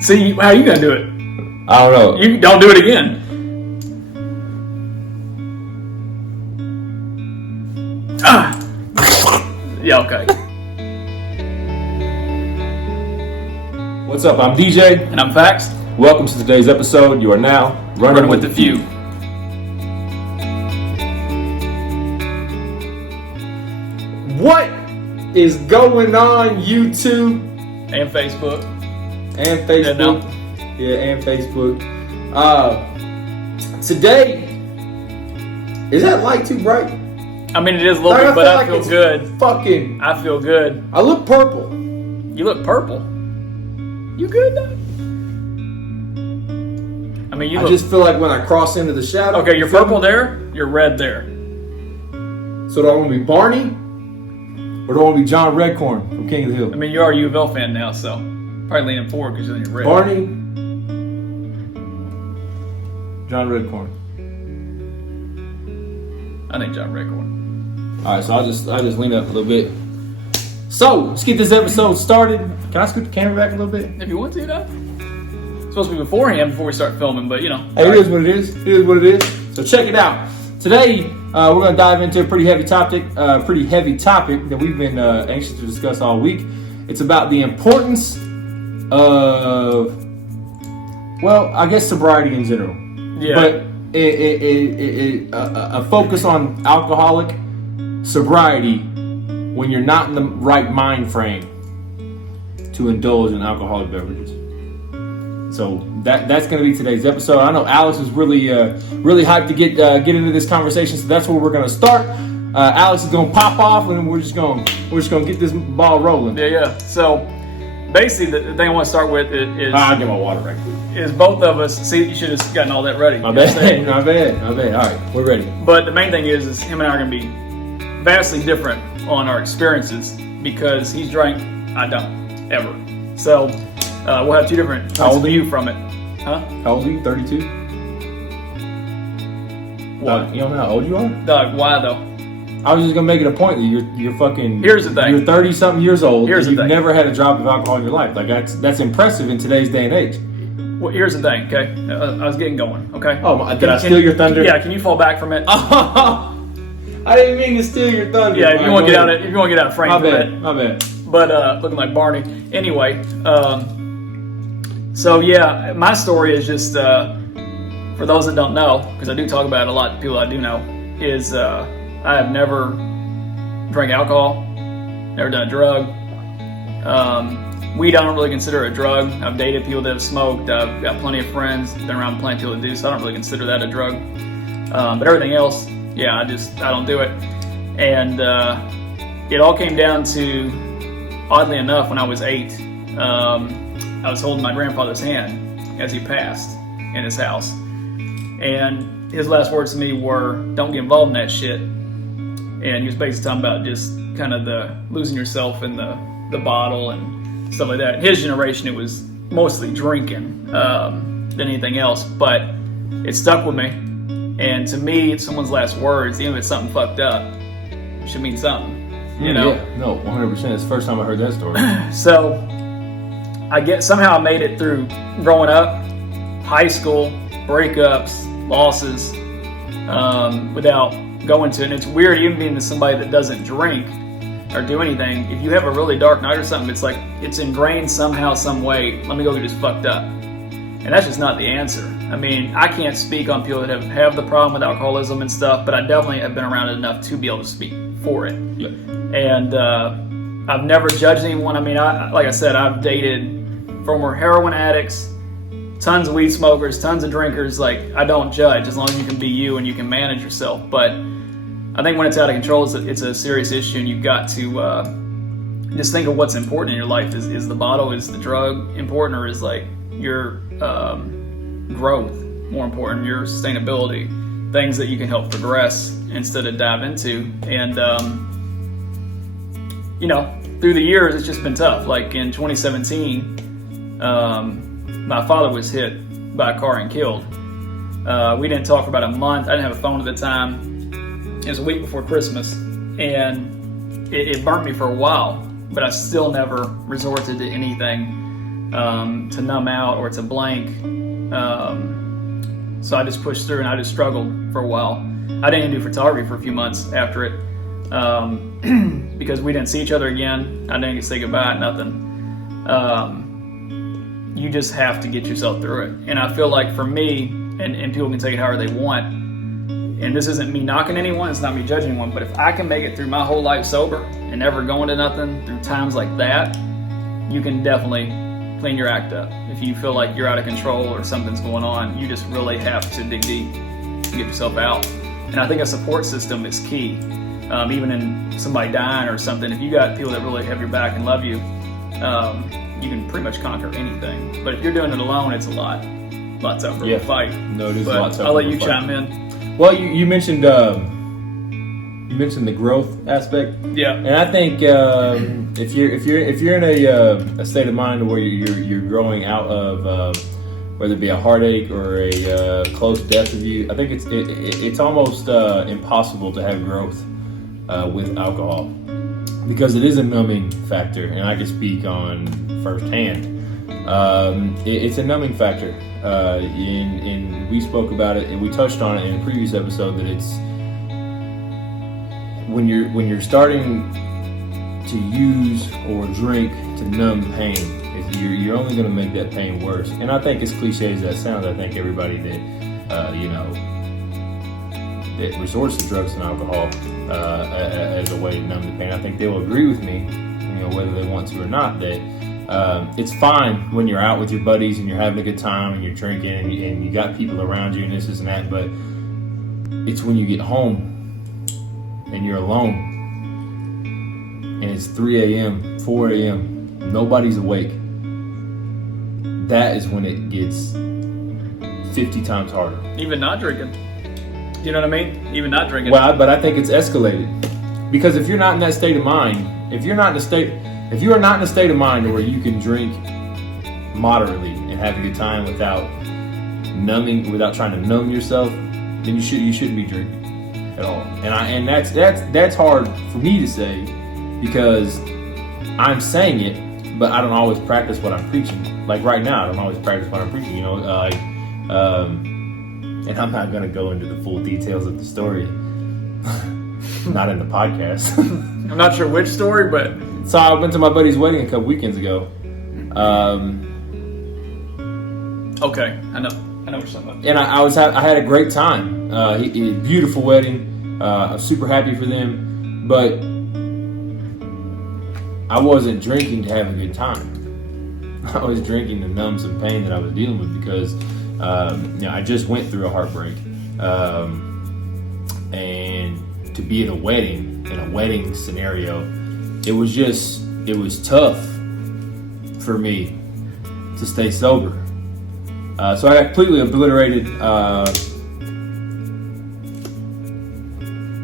See, how are you gonna do it? I don't know. You don't do it again. Ah. Yeah, okay. What's up? I'm DJ. And I'm Fax. Welcome to today's episode. You are now Running with the Few. What is going on, YouTube? And Facebook. And Facebook. Yeah, and Facebook. Today, is that light too bright? I mean, it is a little bit, but I feel good. Fucking. I feel good. I look purple. You look purple. You good, though? I mean, I just feel like when I cross into the shadow. Okay, you're purple there, you're red there. So do I want to be Barney? Or do I want to be John Redcorn from King of the Hill? I mean, you are a U of L fan now, so probably leaning forward because you're in your red. Barney, John Redcorn. I think John Redcorn. All right, so I just lean up a little bit. So let's get this episode started. Can I scoot the camera back a little bit? If you want to, though. It's supposed to be beforehand before we start filming, but you know. Hey, it is what it is. It is what it is. So check it out. Today we're going to dive into a pretty heavy topic that we've been anxious to discuss all week. It's about the importance of, well, I guess sobriety in general. Yeah. But a focus on alcoholic sobriety when you're not in the right mind frame to indulge in alcoholic beverages. So that's going to be today's episode. I know Alex is really hyped to get into this conversation, so that's where we're going to start. Alex is going to pop off, and we're just going to get this ball rolling. Yeah. So basically, the thing I want to start with is I'll get my water right quick. Is both of us. See, you should have gotten all that ready. My bad. My bad. All right, we're ready. But the main thing is him and I are going to be vastly different on our experiences because he's drank, I don't, ever. So we'll have two different points of view from it. Huh? How old are you? 32? What? You don't know how old you are? Doug, why though? I was just going to make it a point that you're fucking... Here's the thing. You're 30-something years old Here's and the you've thing. never had a drop of alcohol in your life. Like, that's impressive in today's day and age. Well, here's the thing, okay? I was getting going, okay? Oh, did I steal your thunder? Yeah, can you fall back from it? I didn't mean to steal your thunder. Yeah, if you want to get out of frame My for bad. it. My bad. But looking like Barney. Anyway, so yeah, my story is just for those that don't know, because I do talk about it a lot. People I do know is I have never drank alcohol, never done a drug. Weed I don't really consider a drug. I've dated people that have smoked. I've got plenty of friends, been around plenty of people that do, so I don't really consider that a drug. But everything else, yeah, I don't do it. And it all came down to, oddly enough, when I was 8, I was holding my grandfather's hand as he passed in his house. And his last words to me were, "Don't get involved in that shit." And he was basically talking about just kind of the losing yourself in the bottle and stuff like that. In his generation, it was mostly drinking than anything else, but it stuck with me. And to me, it's someone's last words, even if it's something fucked up, it should mean something, you know? Yeah, no, 100%. It's the first time I heard that story. So, somehow I made it through growing up, high school, breakups, losses, without going to it. And it's weird, even being to somebody that doesn't drink or do anything, if you have a really dark night or something, it's like it's ingrained somehow, some way, let me go get this fucked up. And that's just not the answer. I mean, I can't speak on people that have the problem with alcoholism and stuff, but I definitely have been around it enough to be able to speak for it. Yeah. And I've never judged anyone. I mean, like I said, I've dated former heroin addicts, tons of weed smokers, tons of drinkers. Like, I don't judge as long as you can be you and you can manage yourself. But I think when it's out of control, it's a serious issue, and you've got to just think of what's important in your life. Is the bottle, is the drug important, or is like your growth more important, your sustainability, things that you can help progress instead of dive into? And through the years, it's just been tough. Like in 2017, my father was hit by a car and killed. We didn't talk for about a month. I didn't have a phone at the time. It was a week before Christmas, and it burnt me for a while, but I still never resorted to anything to numb out or to blank. So I just pushed through, and I just struggled for a while. I didn't even do photography for a few months after it, because we didn't see each other again. I didn't get to say goodbye, nothing. You just have to get yourself through it. And I feel like for me, and people can take it however they want, and this isn't me knocking anyone, it's not me judging anyone, but if I can make it through my whole life sober and never going to nothing through times like that, you can definitely clean your act up. If you feel like you're out of control or something's going on, you just really have to dig deep to get yourself out. And I think a support system is key. Even in somebody dying or something, if you got people that really have your back and love you, you can pretty much conquer anything. But if you're doing it alone, it's a lot tougher to fight. No, it is a but lot tougher. I'll let you to chime fight. in. Well, you mentioned the growth aspect. Yeah. And I think if you're in a state of mind where you're growing out of whether it be a heartache or a close death of you, I think it's almost impossible to have growth with alcohol, because it is a numbing factor, and I can speak on firsthand. It's a numbing factor, and we spoke about it, and we touched on it in a previous episode, that it's when you're starting to use or drink to numb pain, you're only going to make that pain worse. And I think, as cliche as that sounds, I think everybody that that resorts to drugs and alcohol as a way to numb the pain, I think they will agree with me, whether they want to or not, that it's fine when you're out with your buddies and you're having a good time and you're drinking and you got people around you and this and that, but it's when you get home and you're alone and it's 3 a.m., 4 a.m., nobody's awake. That is when it gets 50 times harder. Even not drinking. You know what I mean? Even not drinking. Well, but I think it's escalated. Because if you're not in that state of mind, if you are not in a state of mind where you can drink moderately and have a good time without trying to numb yourself, then you shouldn't be drinking at all. And that's hard for me to say, because I'm saying it, but I don't always practice what I'm preaching. Like right now, I don't always practice what I'm preaching. And I'm not going to go into the full details of the story. Not in the podcast. I'm not sure which story, but... So I went to my buddy's wedding a couple weekends ago. Okay, I know what you're talking about. And I had a great time. Beautiful wedding. I'm super happy for them. But I wasn't drinking to have a good time. I was drinking to numb some pain that I was dealing with, because I just went through a heartbreak. And to be in a wedding scenario, it was tough for me to stay sober. So I got completely obliterated,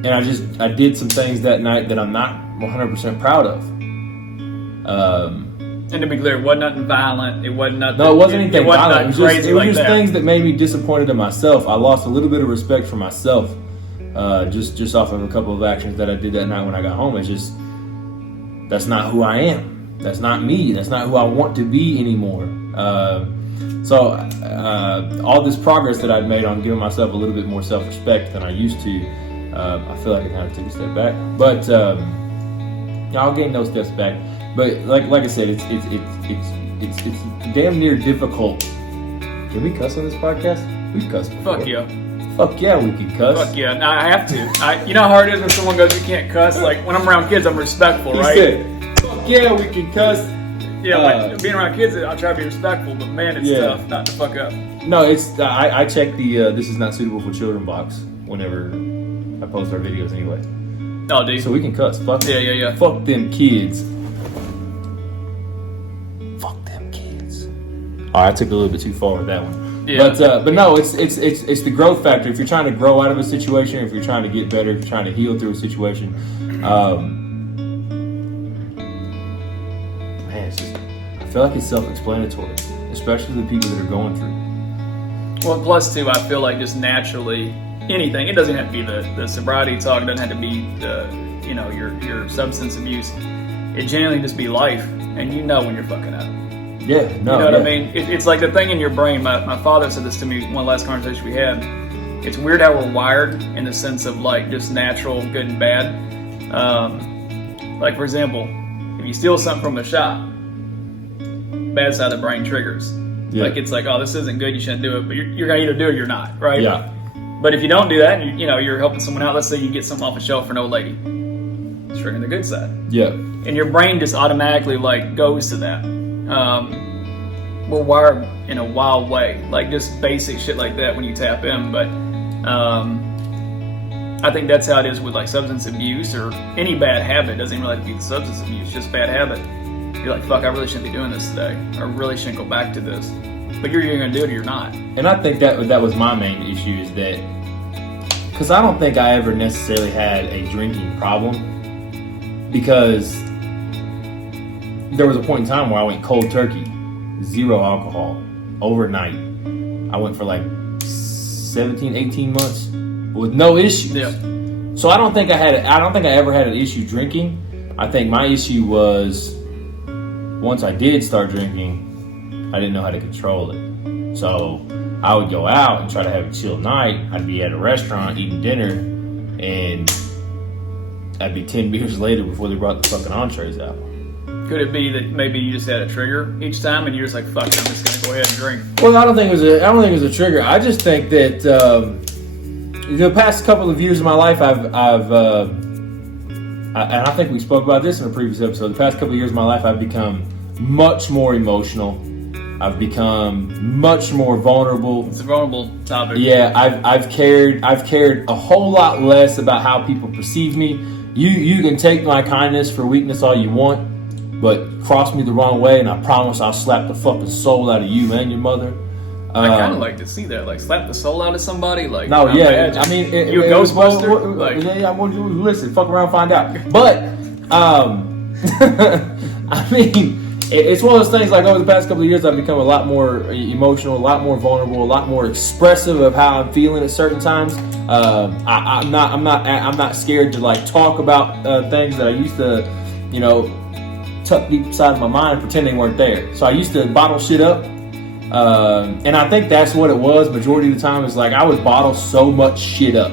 and I did some things that night that I'm not 100% proud of. And to be clear, it wasn't nothing violent. It wasn't nothing. No, it wasn't anything violent. It was just that. Things that made me disappointed in myself. I lost a little bit of respect for myself, just off of a couple of actions that I did that night when I got home. It's just, that's not who I am. That's not me. That's not who I want to be anymore. So all this progress that I'd made on giving myself a little bit more self-respect than I used to, I feel like I kind of took a step back. But I'll gain those steps back. But like I said, it's damn near difficult. Can we cuss on this podcast? We've cussed before. Fuck yeah. Fuck yeah, we can cuss. Fuck yeah. No, I have to. You know how hard it is when someone goes, you can't cuss? Like, when I'm around kids, I'm respectful, right? He said, fuck yeah, we can cuss. Yeah, like, being around kids, I'll try to be respectful, but man, it's tough not to fuck up. No, it's, I check the this is not suitable for children box whenever I post our videos anyway. Oh, dude. So we can cuss. Fuck them. Yeah. Fuck them kids. Fuck them kids. All right, I took it a little bit too far with that one. Yeah. But no, it's the growth factor. If you're trying to grow out of a situation, if you're trying to get better, if you're trying to heal through a situation, man, it's just, I feel like it's self-explanatory, especially the people that are going through. Well, plus too, I feel like just naturally anything. It doesn't have to be the sobriety talk. It doesn't have to be the your substance abuse. It generally just be life, and when you're fucking up. Yeah, no. You know what yeah. I mean? It's like the thing in your brain. My father said this to me one last conversation we had. It's weird how we're wired in the sense of like just natural good and bad. Like for example, if you steal something from a shop, bad side of the brain triggers. Yeah. Like it's like, oh, this isn't good, you shouldn't do it. But you're gonna either do it or you're not, right? Yeah. But if you don't do that, and you're helping someone out. Let's say you get something off a shelf for an old lady, it's triggering the good side. Yeah. And your brain just automatically like goes to that. We're wired in a wild way, like just basic shit like that when you tap in. But I think that's how it is with like substance abuse or any bad habit. It doesn't even really have to be the substance abuse, just bad habit. You're like, fuck, I really shouldn't be doing this today. I really shouldn't go back to this. But you're either gonna do it or you're not. And I think that was my main issue is that, because I don't think I ever necessarily had a drinking problem, because there was a point in time where I went cold turkey, 0 alcohol, overnight. I went for like 17, 18 months with no issues. Yeah. So I don't think I ever had an issue drinking. I think my issue was once I did start drinking, I didn't know how to control it. So I would go out and try to have a chill night. I'd be at a restaurant eating dinner, and I'd be 10 beers later before they brought the fucking entrees out. Could it be that maybe you just had a trigger each time and you're just like, fuck it, I'm just gonna go ahead and drink? Well, I don't think it was a trigger. I just think that the past couple of years of my life, and I think we spoke about this in a previous episode. The past couple of years of my life, I've become much more emotional. I've become much more vulnerable. It's a vulnerable topic. Yeah, I've cared a whole lot less about how people perceive me. You can take my kindness for weakness all you want, but cross me the wrong way, and I promise I'll slap the fucking soul out of you and your mother. I kind of like to see that, like slap the soul out of somebody. Like, no, I'm yeah, bad. I mean, you a Ghostbuster? Like, listen, fuck around, find out. But I mean, it's one of those things. Like over the past couple of years, I've become a lot more emotional, a lot more vulnerable, a lot more expressive of how I'm feeling at certain times. I'm not scared to like talk about things that I used to, tuck deep inside of my mind and pretend they weren't there. So I used to bottle shit up. And I think that's what it was. Majority of the time, is like I would bottle so much shit up,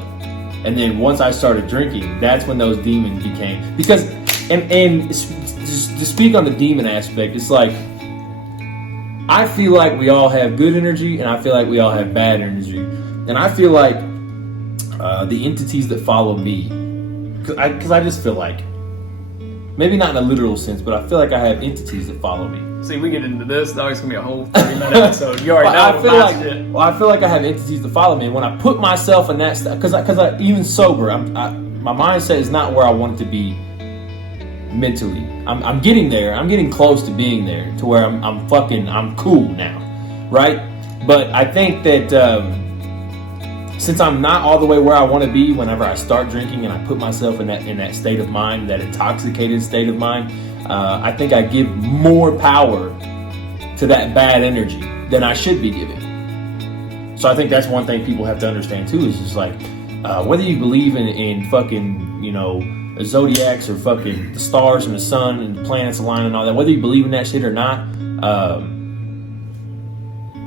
and then once I started drinking, that's when those demons became. Because, and to speak on the demon aspect, it's like I feel like we all have good energy, and I feel like we all have bad energy, and I feel like the entities that follow me, because I just feel like, maybe not in a literal sense, but I feel like I have entities that follow me. See, we get into this, dog, it's gonna be a whole 30-minute episode. You already know. I feel like I have entities that follow me. And when I put myself in that, because I even sober, my mindset is not where I want it to be mentally. I'm getting there. I'm getting close to being there, to where I'm cool now, right? But I think that since I'm not all the way where I want to be, whenever I start drinking and I put myself in that state of mind, that intoxicated state of mind, I think I give more power to that bad energy than I should be giving. So I think that's one thing people have to understand too, is just like whether you believe in fucking zodiacs or fucking the stars and the sun and the planets aligning and all that, whether you believe in that shit or not,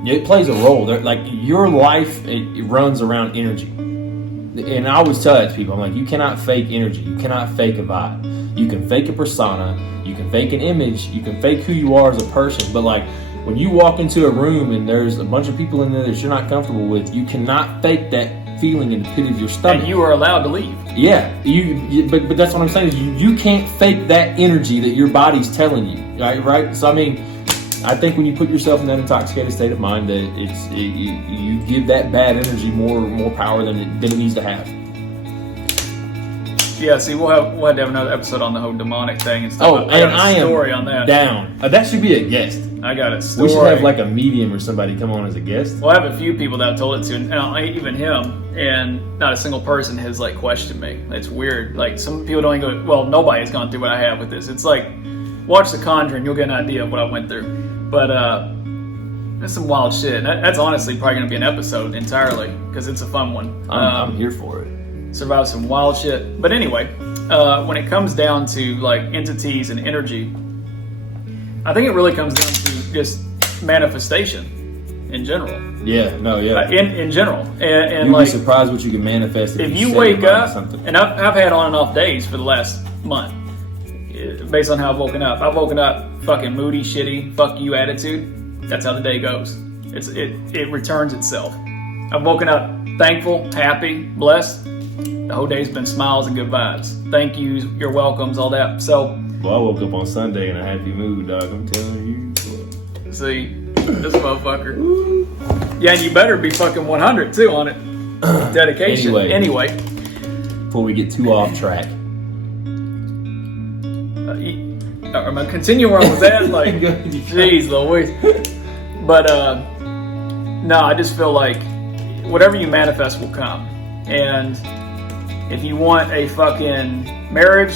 it plays a role. Like your life, it runs around energy. And I always tell that to people. I'm like, you cannot fake energy. You cannot fake a vibe. You can fake a persona. You can fake an image. You can fake who you are as a person. But like when you walk into a room and there's a bunch of people in there that you're not comfortable with, you cannot fake that feeling in the pit of your stomach. And you are allowed to leave. Yeah, but that's what I'm saying, is you can't fake that energy that your body's telling you, right? So I mean, I think when you put yourself in that intoxicated state of mind, that you give that bad energy more power than it needs to have. Yeah, see, we'll have to have another episode on the whole demonic thing and stuff. Oh, and I am story on that. Down. That should be a guest. I got a story. We should have like a medium or somebody come on as a guest. Well, I have a few people that I've told it to, and even him, and not a single person has like questioned me. It's weird. Like some people don't even go, well, nobody's gone through what I have with this. It's like, watch The Conjuring, you'll get an idea of what I went through. But that's some wild shit. That's honestly probably going to be an episode entirely, because it's a fun one. I'm here for it. Survive some wild shit. But anyway, when it comes down to like entities and energy, I think it really comes down to just manifestation in general. Yeah, no, yeah. In general, and You'd like be surprised what you can manifest if you you set wake your mind up. to something. And I've had on and off days for the last month, based on how I've woken up. I've woken up fucking moody, shitty, fuck you attitude. That's how the day goes. It returns itself. I've woken up thankful, happy, blessed. The whole day's been smiles and good vibes. Thank yous, your welcomes, all that. So, Well, I woke up on Sunday in a happy mood, dog. I'm telling you. see, this motherfucker. Yeah, and you better be fucking 100 too on it. Dedication. Anyway. Before we get too off track. Am I continuing where I was at? Like, jeez Louise. But, no, I just feel like whatever you manifest will come. And if you want a fucking marriage,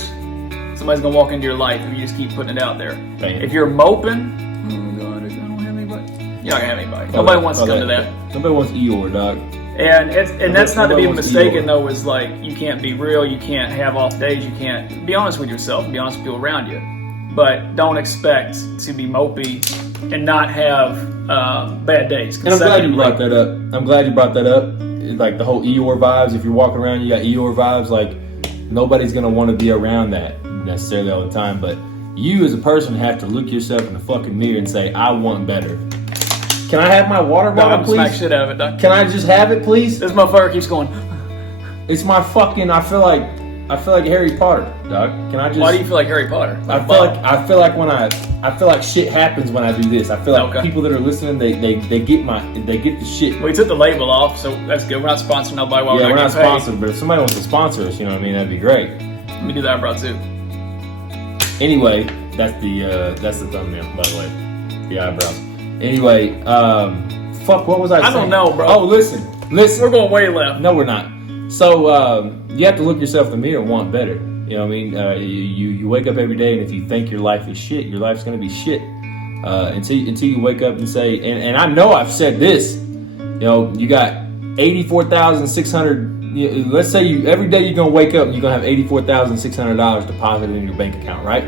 somebody's gonna walk into your life if you just keep putting it out there. Bam. If you're moping, oh God, I don't have anybody. You're not gonna have anybody. Nobody wants to come to that. Nobody wants Eeyore, dog. And that's not to be mistaken Eeyore. though. Is like you can't be real. You can't have off days. You can't be honest with yourself. Be honest with people around you. But don't expect to be mopey and not have bad days. And I'm glad you brought that up. Like the whole Eeyore vibes. If you're walking around, you got Eeyore vibes. Like nobody's gonna want to be around that necessarily all the time. But you as a person have to look yourself in the fucking mirror and say, "I want better." Can I have my water bottle, I'm please? smack shit out of it, Doc. Can I just have it, please? This motherfucker keeps going. It's my fucking. I feel like Harry Potter, dog. Can I just? Why do you feel like Harry Potter? I feel like shit happens when I do this. I feel like people that are listening, they get the shit. We took the label off, so that's good. We're not sponsoring nobody while we're we're not sponsored, but if somebody wants to sponsor us, you know what I mean, that'd be great. Let me do that, bro, too. Anyway, that's the thumbnail, by the way, the eyebrows. Anyway, fuck, what was I saying? I don't know, bro. Oh, listen. We're going way left. No, we're not. So you have to look yourself in the mirror and want better. You know what I mean? You wake up every day, and if you think your life is shit, your life's gonna be shit. Until you wake up and say, and I know I've said this. You know, you got 84,600. Let's say every day you're gonna wake up and you're gonna have $84,600 deposited in your bank account, right?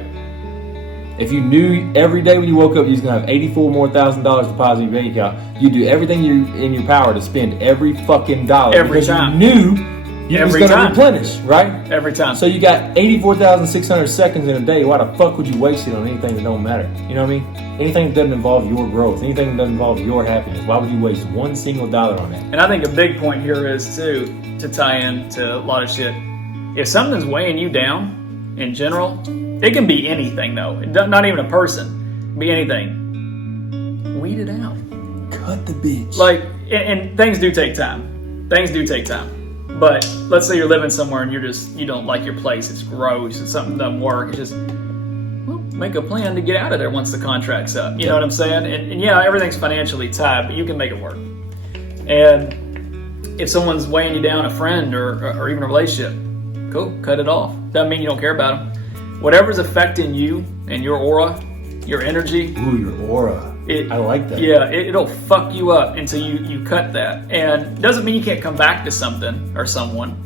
If you knew every day when you woke up you was gonna have $84,000 more deposited in your bank account, you do everything in your power to spend every fucking dollar every time. You knew you was gonna replenish, right? Every time. So you got 84,600 seconds in a day. Why the fuck would you waste it on anything that don't matter? You know what I mean? Anything that doesn't involve your growth, anything that doesn't involve your happiness. Why would you waste one single dollar on that? And I think a big point here is too, to tie into a lot of shit. If something's weighing you down in general, it can be anything though. Not even a person. It can be anything. Weed it out. Cut the bitch. Like, and things do take time. But let's say you're living somewhere and you don't like your place. It's gross and something doesn't work. It's just, well, make a plan to get out of there once the contract's up. You know what I'm saying? And yeah, everything's financially tied, but you can make it work. And if someone's weighing you down, a friend or even a relationship, cool, cut it off. Doesn't mean you don't care about them. Whatever's affecting you and your aura, your energy. Ooh, your aura. I like that. Yeah, it'll fuck you up until you cut that. And doesn't mean you can't come back to something or someone.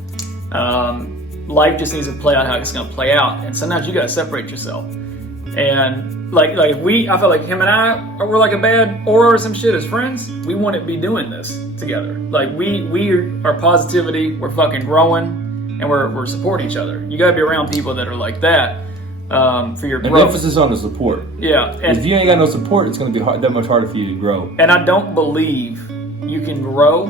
Life just needs to play out how it's going to play out. And sometimes you got to separate yourself. And like if I feel like him and I we're like a bad aura or some shit as friends, we wouldn't be doing this together. Like we are positivity, we're fucking growing, and we're supporting each other. You got to be around people that are like that. For your growth. And emphasis on the support. Yeah. And if you ain't got no support, it's going to be that much harder for you to grow. And I don't believe you can grow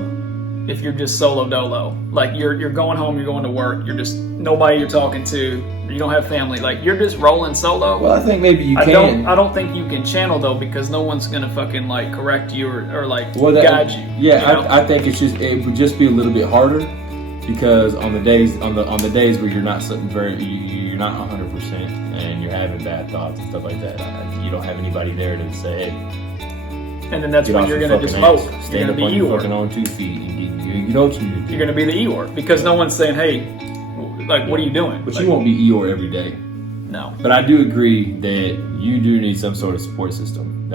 if you're just solo dolo. Like you're going home, you're going to work, you're just nobody you're talking to, you don't have family. Like you're just rolling solo. Well, I think maybe you can. I don't think you can channel though, because no one's gonna fucking like correct you or like guide you. Yeah, you know? I think it would just be a little bit harder. Because on the days where you're not you're not 100% and you're having bad thoughts and stuff like that, you don't have anybody there to say, hey. And then that's when you're gonna just smoke. You're gonna be Eeyore. Fucking on 2 feet and you know what you do. You're gonna be the Eeyore because no one's saying, hey, like what are you doing? But like, you won't be Eeyore every day. No. But I do agree that you do need some sort of support system,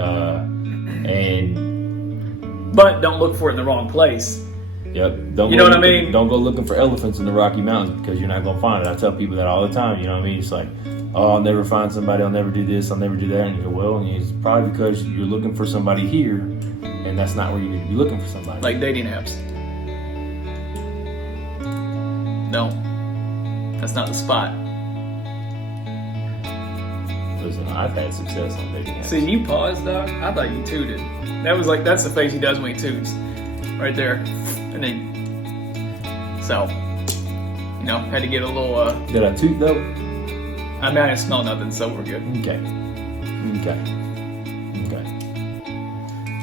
But don't look for it in the wrong place. Yep. You know what I mean? Don't go looking for elephants in the Rocky Mountains because you're not gonna find it. I tell people that all the time. You know what I mean? It's like oh, I'll never find somebody, I'll never do this, I'll never do that. And you go, well, and it's probably because you're looking for somebody here, and that's not where you need to be looking for somebody. Like dating apps. No. That's not the spot. Listen, I've had success on dating apps. See, you paused, dog. I thought you tooted. That's the face he does when he toots. Right there. And then, so, had to get a little, Did I toot though? I mean, I didn't smell nothing, so we're good. Okay.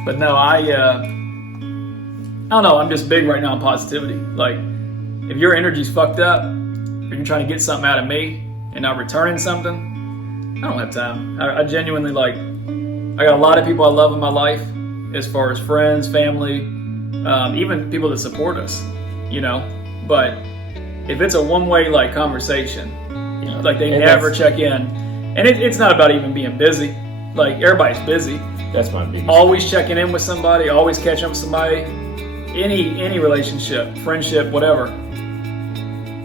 But no, I don't know, I'm just big right now on positivity. Like, if your energy's fucked up, or you're trying to get something out of me, and not returning something, I don't have time. I genuinely, I got a lot of people I love in my life, as far as friends, family, even people that support us, but if it's a one-way, conversation, they never check in, and it's not about even being busy, everybody's busy. That's my biggest. Always checking in with somebody, always catching up with somebody, any relationship, friendship, whatever.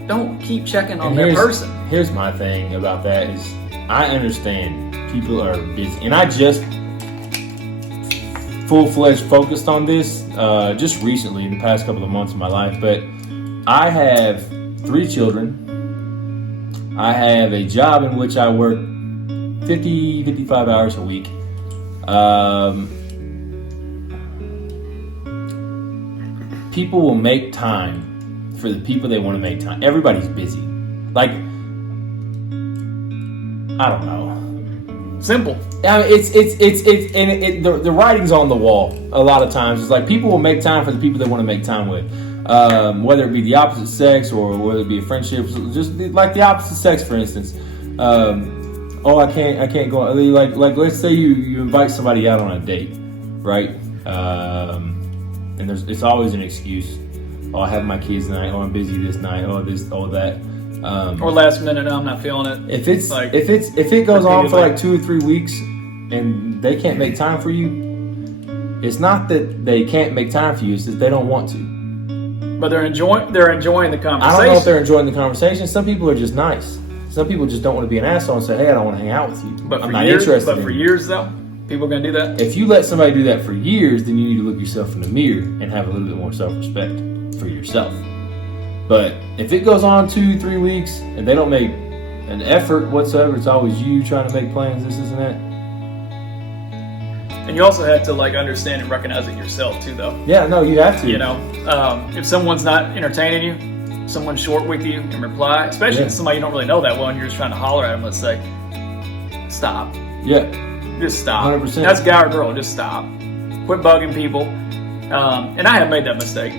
Don't keep checking on that person. Here's my thing about that is, I understand people are busy, and I just full-fledged focused on this just recently in the past couple of months of my life, but I have 3 children. I have a job in which I work 55 hours a week. People will make time for the people they want to make time. Everybody's busy. I don't know. Simple. I mean, the writing's on the wall a lot of times. It's people will make time for the people they want to make time with. Whether it be the opposite sex or whether it be a friendship, just like the opposite sex, for instance. Oh, I can't go. Let's say you invite somebody out on a date, right? And it's always an excuse. Oh, I have my kids tonight. Oh, I'm busy this night. Oh, this, oh, that. Or last minute, no, I'm not feeling it. If it goes on for 2 or 3 weeks and they can't make time for you, it's not that they can't make time for you. It's that they don't want to. But they're enjoying the conversation. I don't know if they're enjoying the conversation. Some people are just nice. Some people just don't want to be an asshole and say, "Hey, I don't want to hang out with you." But I'm not interested. But for years, though, people are going to do that. If you let somebody do that for years, then you need to look yourself in the mirror and have a little bit more self-respect for yourself. But if it goes on 2-3 weeks and they don't make an effort whatsoever, it's always you trying to make plans, this and that. And you also have to understand and recognize it yourself too, though. Yeah, no, you have to. If someone's not entertaining you, someone's short with you and reply, especially if somebody you don't really know that well, and you're just trying to holler at them, let's say, stop. Yeah. Just stop. 100%. That's guy or girl. Just stop. Quit bugging people. And I have made that mistake.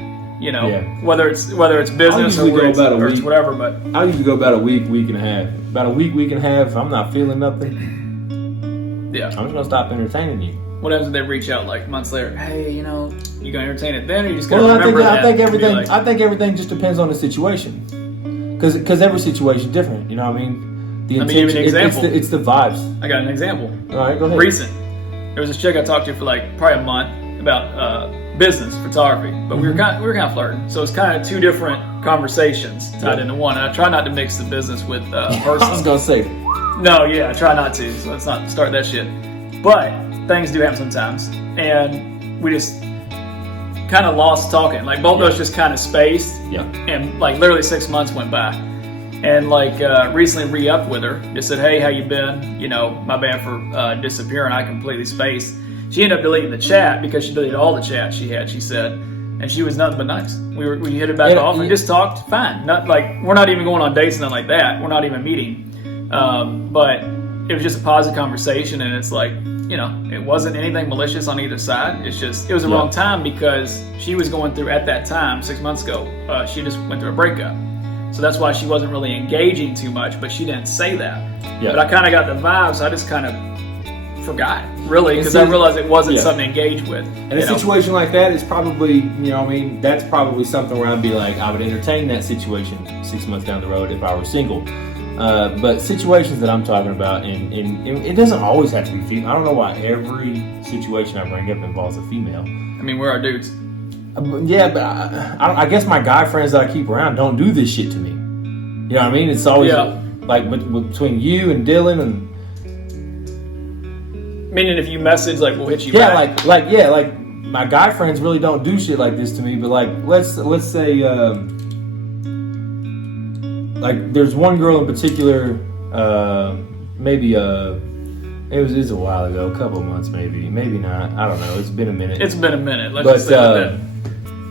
Whether it's business or it's whatever. But I usually go about a week and a half. About a week and a half. If I'm not feeling nothing, yeah, I'm just gonna stop entertaining you. What happens if they reach out months later? Hey, you gonna entertain it then, or you just gonna remember that? I think everything just depends on the situation. Because every situation is different. You know what I mean? Let me give you an example. It's the vibes. I got an example. All right, go ahead. Recent. There was this chick I talked to for probably a month about business photography, but we were kind of flirting. So it's kind of 2 different conversations tied into one. And I try not to mix the business with personal. I was gonna say. No, yeah, I try not to. So let's not start that shit. But things do happen sometimes, and we just kind of lost talking. Both of us just kind of spaced. Yeah. And literally 6 months went by. And recently re-upped with her. Just said, hey, how you been? My bad for disappearing. I completely spaced. She ended up deleting the chat because she deleted all the chats she had, she said. And she was nothing but nice. We hit it back off and just talked fine. Not we're not even going on dates and nothing like that. We're not even meeting. But it was just a positive conversation, and it's it wasn't anything malicious on either side. It's just, it was the wrong time because she was going through, at that time, 6 months ago, she just went through a breakup. So that's why she wasn't really engaging too much, but she didn't say that. Yeah. But I kind of got the vibes, so I just kind of forgot, really, because I realized it wasn't something to engage with. And a situation like that is probably, that's probably something where I'd be I would entertain that situation 6 months down the road if I were single. But situations that I'm talking about, and it doesn't always have to be female. I don't know why every situation I bring up involves a female. I mean, we're our dudes. Yeah, but I guess my guy friends that I keep around don't do this shit to me. You know what I mean? It's always Like between you and Dylan and Meaning if you message, like, we'll hit you back. like my guy friends really don't do shit like this to me. But like let's say like there's one girl in particular, maybe it was a while ago, a couple months maybe not. I don't know. It's been a minute. It's been a minute. Let's just say that.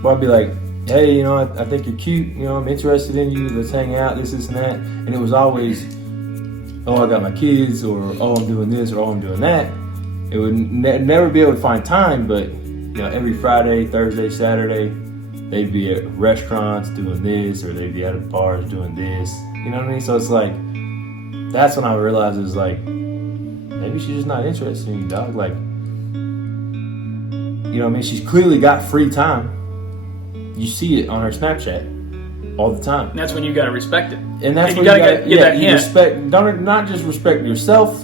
But I'd be like, hey, you know, I think you're cute. You know, I'm interested in you. Let's hang out. This and that. And it was always, oh, I got my kids, or oh, I'm doing this, or oh, I'm doing that. It would never be able to find time, but you know, every Friday, Thursday, Saturday, they'd be at restaurants doing this, or they'd be at bars doing this. You know what I mean? So it's like, that's when I realized it was like, maybe she's just not interested in you, dog. Like, you know what I mean? She's clearly got free time. You see it on her Snapchat all the time. And that's when you gotta respect it. And that's and when you gotta get that hint. Respect, not just respect yourself,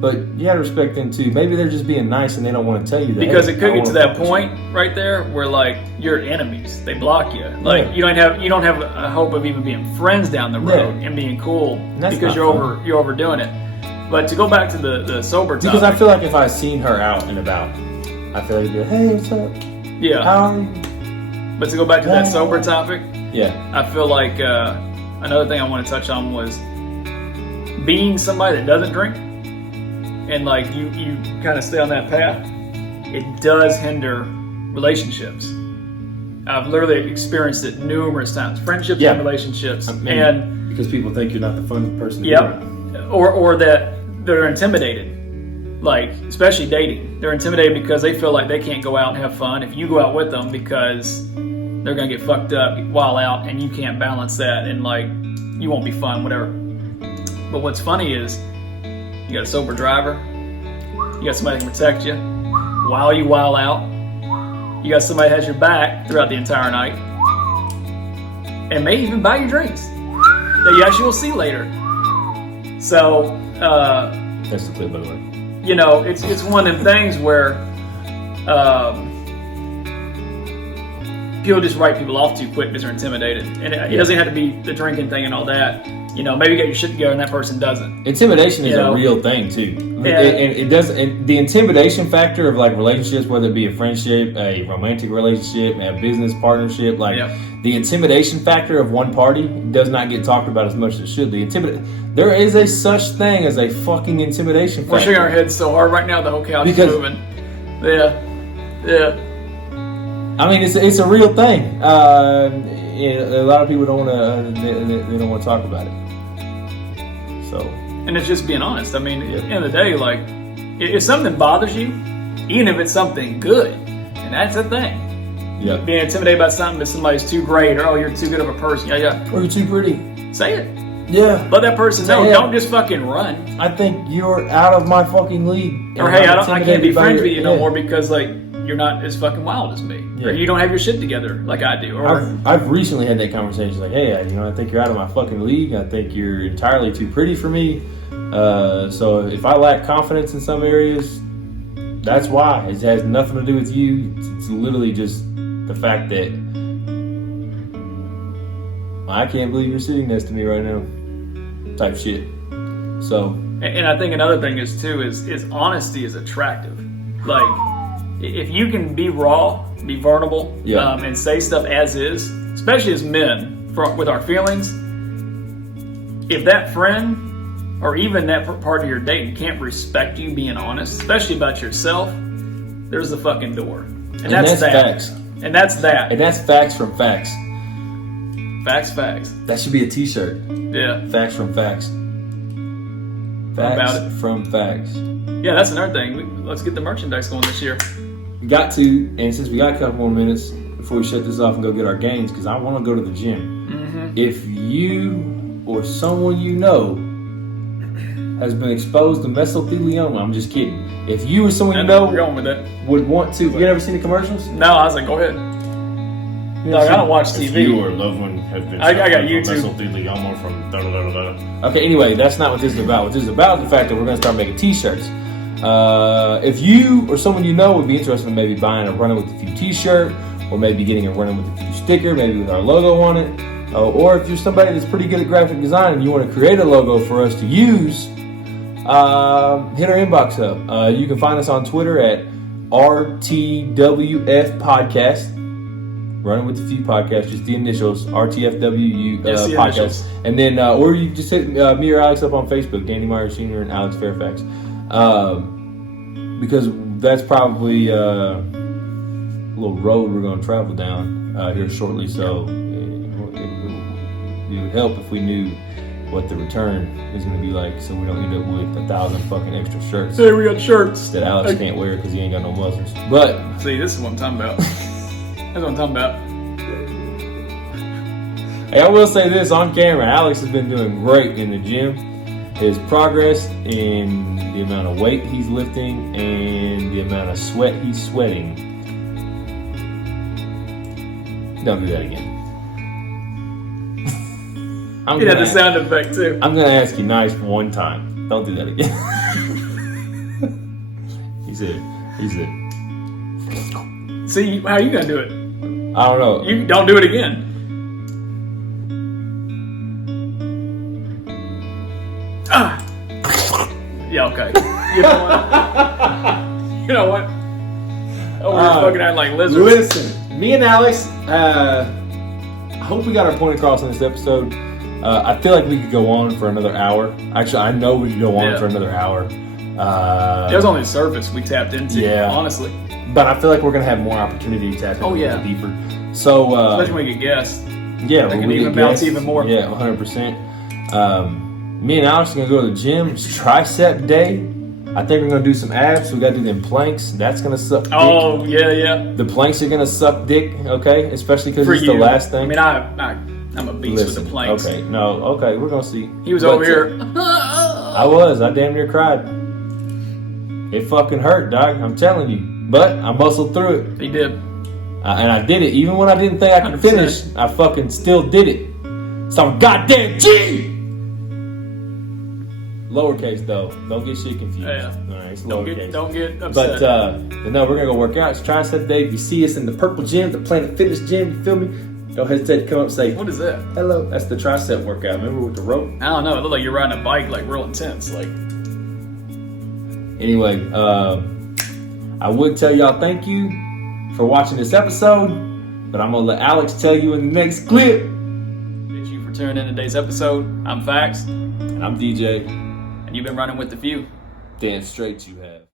but you gotta respect them too. Maybe they're just being nice and they don't want to tell you that. Because hey, it could get to that point right there where like you're enemies. They block you. Like you don't have a hope of even being friends down the road and being cool because you're overdoing it. But to go back to the sober topic, because I feel like if I seen her out and about, I feel like, hey, what's up? Yeah. How are you? But to go back to that sober topic, yeah, I feel like another thing I want to touch on was being somebody that doesn't drink, and like you kind of stay on that path. It does hinder relationships. I've literally experienced it numerous times, friendships and relationships, and because people think you're not the fun person. Yep. Or that they're intimidated, like especially dating. They're intimidated because they feel like they can't go out and have fun if you go out with them because they're gonna get fucked up while out, and you can't balance that, and like you won't be fun, whatever. But what's funny is you got a sober driver, you got somebody who can protect you while you while out. You got somebody that has your back throughout the entire night, and may even buy you drinks that you actually will see later. So, that's the clip, by the way. You know, it's one of them things where people just write people off too quick because they're intimidated. And it doesn't have to be the drinking thing and all that. You know, maybe you get your shit together and that person doesn't. Intimidation is a real thing, too. Yeah. It does. The intimidation factor of like relationships, whether it be a friendship, a romantic relationship, a business partnership, like the intimidation factor of one party does not get talked about as much as it should. There is a such thing as a fucking intimidation factor. We're shaking our heads so hard right now, the whole couch is moving. Yeah. I mean, it's a real thing. A lot of people don't want to. They don't want to talk about it. So. And it's just being honest. I mean, at the end of the day, like, if something bothers you, even if it's something good, and that's the thing. Yeah. Being intimidated by something that somebody's too great, or oh, you're too good of a person. Or you're too pretty. Say it. Yeah. Let that person know. Don't just fucking run. I think you're out of my fucking league. Or hey, I can't be friends with you no more because like you're not as fucking wild as me. Yeah. Or you don't have your shit together like I do. Or I've recently had that conversation like, hey, you know, I think you're out of my fucking league. I think you're entirely too pretty for me. So if I lack confidence in some areas, that's why. It has nothing to do with you. It's literally just the fact that I can't believe you're sitting next to me right now, type shit. So, and I think another thing is honesty is attractive. Like, if you can be raw, be vulnerable, and say stuff as is, especially as men, with our feelings. If that friend or even that partner you're dating can't respect you being honest, especially about yourself, there's the fucking door. And that's that. Facts. And that's that. And that's facts from facts. Facts. That should be a t-shirt. Yeah. Facts from facts. Facts from facts. Yeah, that's another thing. Let's get the merchandise going this year. We got to, and since we got a couple more minutes before we shut this off and go get our gains, because I want to go to the gym. Mm-hmm. If you or someone you know has been exposed to mesothelioma, I'm just kidding. If you or someone you know would want to, you ever seen the commercials? No, I was like, go ahead. No, I don't watch TV. If you or a loved one has been I got YouTube. Mesothelioma from Okay, anyway, that's not what this is about. What this is about is the fact that we're going to start making t-shirts. If you or someone you know would be interested in maybe buying a Runnin With The Few t-shirt, or maybe getting a Runnin With The Few sticker, maybe with our logo on it, Or if you're somebody that's pretty good at graphic design and you want to create a logo for us to use, hit our inbox up. You can find us on Twitter at RTWF Podcast. Running with the Few Podcast, just the initials, RTFWU Yes, the Podcast. initials. And then, or you just hit me or Alex up on Facebook, Danny Myers Sr. and Alex Fairfax. Because that's probably a little road we're going to travel down here shortly. So it would help if we knew what the return is going to be like, so we don't end up with 1,000 fucking extra shirts Hey, we got shirts. that Alex can't wear because he ain't got no muscles. But See, this is what I'm talking about. That's what I'm talking about. hey, I will say this on camera, Alex has been doing great in the gym. His progress in the amount of weight he's lifting and the amount of sweat he's sweating. Don't do that again. I'm You had gonna, the sound effect too. I'm gonna ask you nice one time. Don't do that again. He said. See, how are you gonna do it? I don't know. You don't do it again. Ah. Yeah, okay. You know what? You know what? Oh, we're fucking acting like lizards. Listen, me and Alex, I hope we got our point across in this episode. I feel like we could go on for another hour. Actually, I know we could go on for another hour. It was only the surface we tapped into, honestly. But I feel like we're going to have more opportunity to tap into it deeper. So, especially when we get guests. Yeah, they can even bounce even more. Yeah, 100%. Me and Alex are going to go to the gym. It's tricep day. I think we're going to do some abs. We got to do them planks. That's going to suck dick. Oh, yeah. The planks are going to suck dick, okay? Especially because it's the last thing. I mean, I'm a beast with the planks. Okay, we're going to see. He was over here. I damn near cried. It fucking hurt, dog. I'm telling you. But I muscled through it. He did. And I did it. Even when I didn't think I could 100%. finish, I fucking still did it. So I'm goddamn G! Lowercase, though. Don't get shit confused. Yeah. All right, it's lowercase. Don't get upset. But no, we're going to go work out. It's tricep day. If you see us in the Purple Gym, the Planet Fitness Gym, you feel me? Don't hesitate to come up and say, what is that? hello. That's the tricep workout. Remember with the rope? I don't know. It looked like you're riding a bike, like real intense. Like. Anyway, I would tell y'all thank you for watching this episode, but I'm going to let Alex tell you in the next clip. Thank you for tuning in today's episode. I'm Fax. And I'm DJ. And you've been running with the few. Damn straight you have.